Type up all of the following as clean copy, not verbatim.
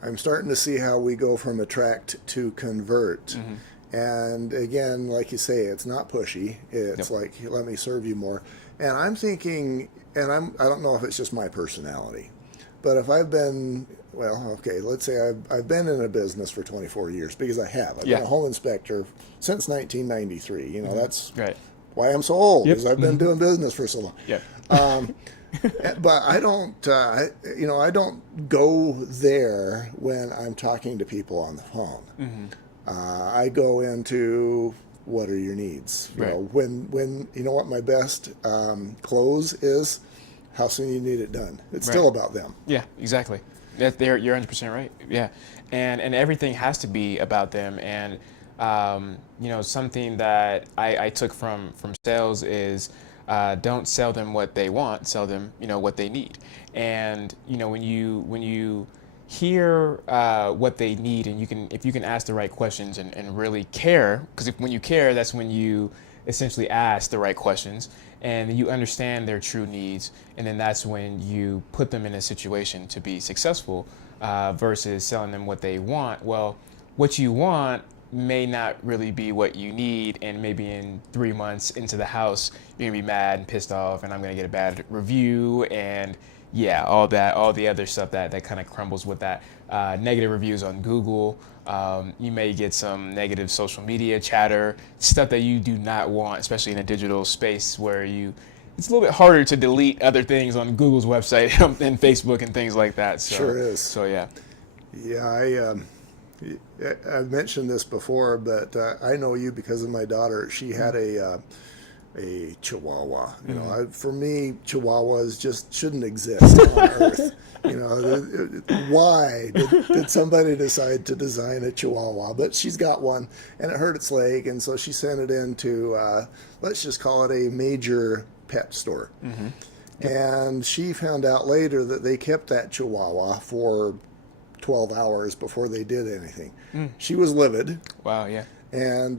I'm starting to see how we go from attract to convert. And again, like you say, it's not pushy. It's Yep. like, let me serve you more. And I'm thinking, I don't know if it's just my personality, but if I've been, well, okay, let's say I've been in a business for 24 years because I have. I've been Yeah. a home inspector since 1993. That's Right. why I'm so old, Yep. is I've been doing business for so long. Yep. But I don't, I don't go there when I'm talking to people on the phone. I go into, what are your needs? Right. When you know what my best close is, how soon you need it done. It's Right. still about them. Yeah, exactly. You're 100% right. Yeah, and everything has to be about them. And something that I took from sales is don't sell them what they want, sell them what they need. And when you hear what they need, and if you can ask the right questions and really care, because when you care, that's when you essentially ask the right questions and you understand their true needs, and then that's when you put them in a situation to be successful versus selling them what they want. Well, what you want may not really be what you need, and maybe in 3 months into the house you're gonna be mad and pissed off, and I'm gonna get a bad review, and yeah, all the other stuff that kind of crumbles with that. Negative reviews on Google. You may get some negative social media chatter, stuff that you do not want, especially in a digital space where it's a little bit harder to delete other things on Google's website and Facebook and things like that. So, Sure is. So yeah. Yeah, I've mentioned this before, but I know you because of my daughter. She had a Chihuahua. For me, Chihuahuas just shouldn't exist on Earth. Why did somebody decide to design a Chihuahua? But she's got one, and it hurt its leg, and so she sent it into, let's just call it a major pet store. And she found out later that they kept that Chihuahua for 12 hours before they did anything. She was livid. Wow. Yeah. And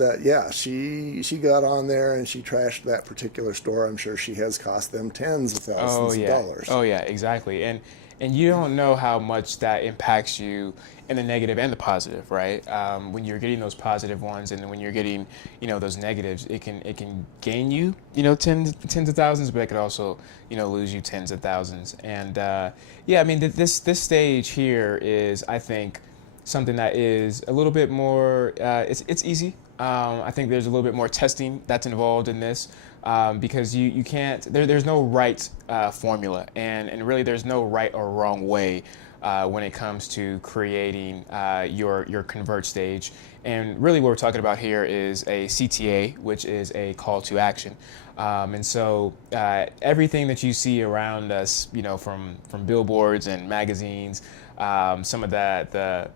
she got on there and she trashed that particular store. I'm sure she has cost them tens of thousands of dollars. Oh yeah, exactly. And you don't know how much that impacts you in the negative and the positive, right? When you're getting those positive ones, and then when you're getting those negatives, it can gain you tens of thousands, but it could also lose you tens of thousands. And I mean this stage here is, I think, something that is a little bit more, it's easy. I think there's a little bit more testing that's involved in this, because you can't, there's no right formula, and really there's no right or wrong way when it comes to creating your convert stage. And really what we're talking about here is a CTA, which is a call to action. And so everything that you see around us, from billboards and magazines, some of the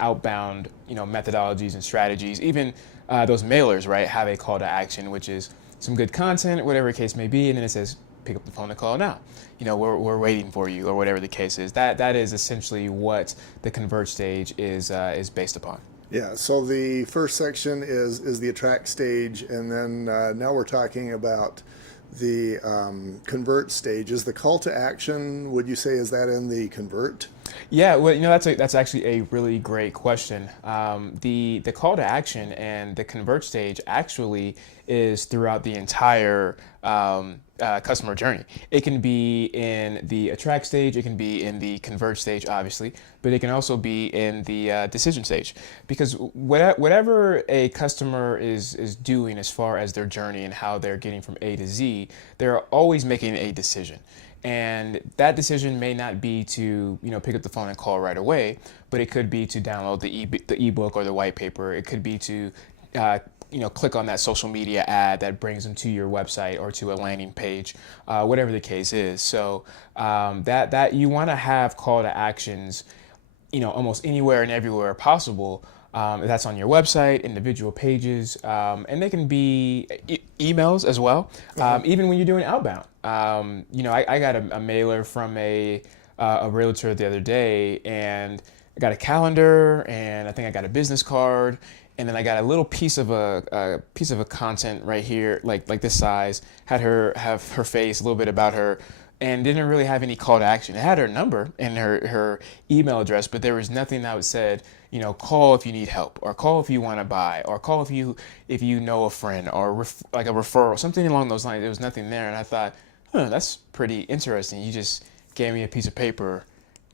outbound methodologies and strategies, even those mailers, right, have a call to action, which is some good content, whatever the case may be, and then it says pick up the phone and call now. We're waiting for you, or whatever the case is. That is essentially what the convert stage is based upon. Yeah, so the first section is the attract stage, and then now we're talking about the convert stage. Is the call to action, would you say, is that in the convert? Yeah, well, that's actually a really great question. The call to action and the convert stage actually is throughout the entire customer journey. It can be in the attract stage, it can be in the convert stage, obviously, but it can also be in the decision stage. Because whatever a customer is doing as far as their journey and how they're getting from A to Z, they're always making a decision. And that decision may not be to pick up the phone and call right away, but it could be to download the ebook or the white paper. It could be to click on that social media ad that brings them to your website or to a landing page, whatever the case is. So that you want to have call to actions, almost anywhere and everywhere possible. That's on your website, individual pages, and they can be emails as well. Even when you're doing outbound. I got a mailer from a realtor the other day, and I got a calendar, and I think I got a business card, and then I got a little piece of a content right here, like this size, have her face, a little bit about her, and didn't really have any call to action. It had her number and her email address, but there was nothing that said, call if you need help, or call if you want to buy, or call if you know a friend, or like a referral, something along those lines. There was nothing there, and I thought, that's pretty interesting. You just gave me a piece of paper,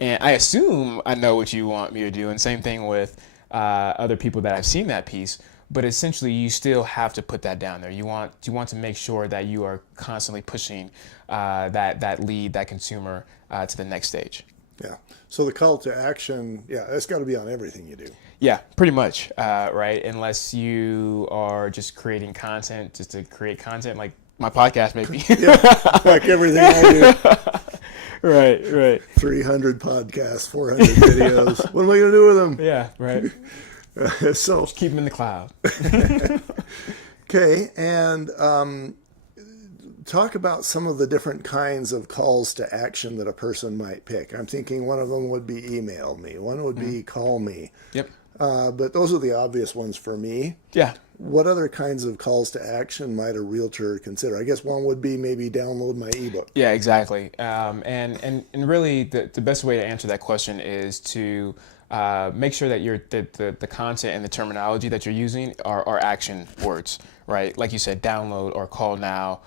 and I assume I know what you want me to do. And same thing with other people that I've seen that piece. But essentially, you still have to put that down there. You want to make sure that you are constantly pushing that lead, that consumer to the next stage. Yeah. So the call to action, that's got to be on everything you do. Yeah, pretty much, right? Unless you are just creating content just to create content, like my podcast, maybe. Yeah, like everything I do. Right. 300 podcasts, 400 videos. What am I going to do with them? Yeah, right. So just keep them in the cloud. Okay, and talk about some of the different kinds of calls to action that a person might pick. I'm thinking one of them would be email me, one would be call me. Yep. But those are the obvious ones for me. Yeah. What other kinds of calls to action might a realtor consider? I guess one would be maybe download my ebook. Yeah, exactly. And really, the best way to answer that question is to make sure that the content and the terminology that you're using are action words, right? Like you said, download or call now,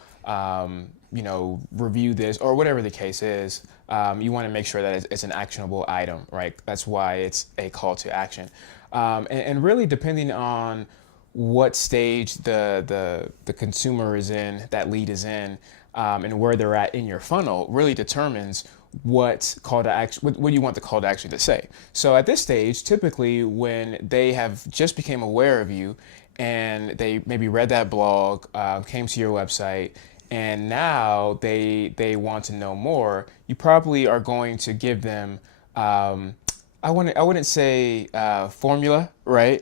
review this, or whatever the case is. You want to make sure that it's an actionable item, right? That's why it's a call to action. And really, depending on what stage the consumer is in, that lead is in, and where they're at in your funnel, really determines what call to action, what you want the call to action to say. So at this stage, typically when they have just became aware of you and they maybe read that blog, came to your website, and now they want to know more, you probably are going to give them, I wouldn't say formula, right?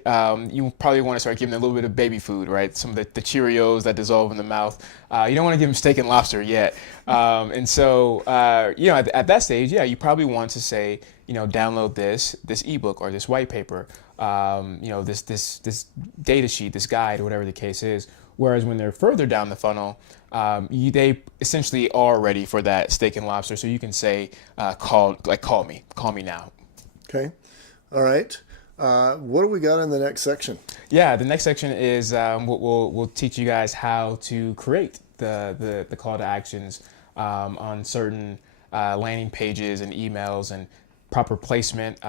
You probably want to start giving them a little bit of baby food, right? Some of the Cheerios that dissolve in the mouth. You don't want to give them steak and lobster yet. And so, at that stage, you probably want to say, download this ebook or this white paper, this data sheet, this guide, or whatever the case is. Whereas when they're further down the funnel, they essentially are ready for that steak and lobster. So you can say, call me now. Okay. All right. What do we got in the next section? Yeah, the next section is we'll teach you guys how to create the call to actions on certain landing pages and emails and proper placement,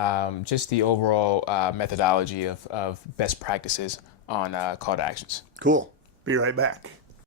just the overall methodology of best practices on call to actions. Cool. Be right back.